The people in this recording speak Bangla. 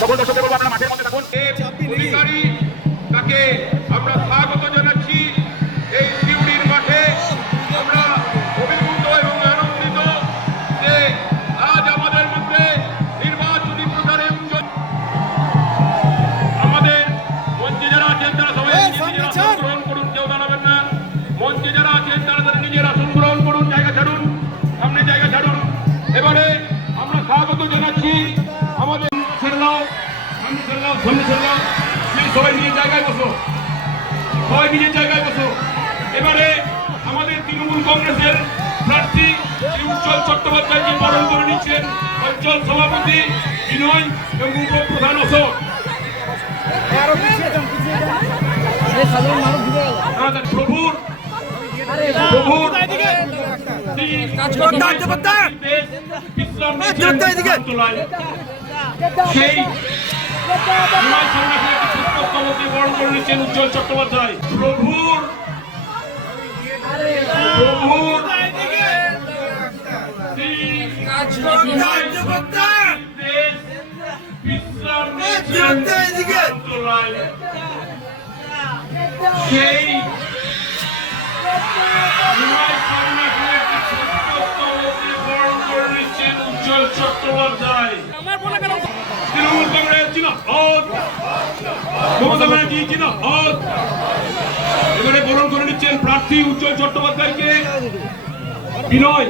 সকল দর্শকদের বলবো আপনারা মাঠের মধ্যে থাকুন। অধিকারী তাকে আমরা স্বাগত জানাচ্ছি এই শিউড়ির মাঠে। আমরা অভিভূত এবং আনন্দিত যে আজ আমাদের মধ্যে নির্বাচনী প্রচারে আমাদের মঞ্চে যারা আছেন তারা সবাই নিজের আসন গ্রহণ করুন, কেউ দাঁড়াবেন না। মঞ্চে যারা আছেন তারা তাদের নিজের আসন গ্রহণ করুন, জায়গা ছাড়ুন, সামনে জায়গা ছাড়ুন। এবারে আমরা স্বাগত জানাচ্ছি আমাদের সবাই নিজের জায়গায় বসো, সবাই নিজের জায়গায় বসো। এবারে আমাদের তৃণমূল কংগ্রেসের প্রার্থী উজ্জ্বল চট্টোপাধ্যায়কে বরণ করে নিচ্ছেন অঞ্চল সভাপতি বিনয় এবং উপপ্রধান অশোক। প্রভুর সেই বরণ করে নিচ্ছেন উজ্জ্বল চট্টোপাধ্যায়। প্রভুর সেই বরণ করে নিচ্ছেন উজ্জ্বল চট্টোপাধ্যায়। তৃণমূল কংগ্রেস জিন্দাবাদ, মমতা ব্যানার্জি জিন্দাবাদ। এবারে বরণ করে নিচ্ছেন প্রার্থী উজ্জ্বল চট্টোপাধ্যায়কে বিনয়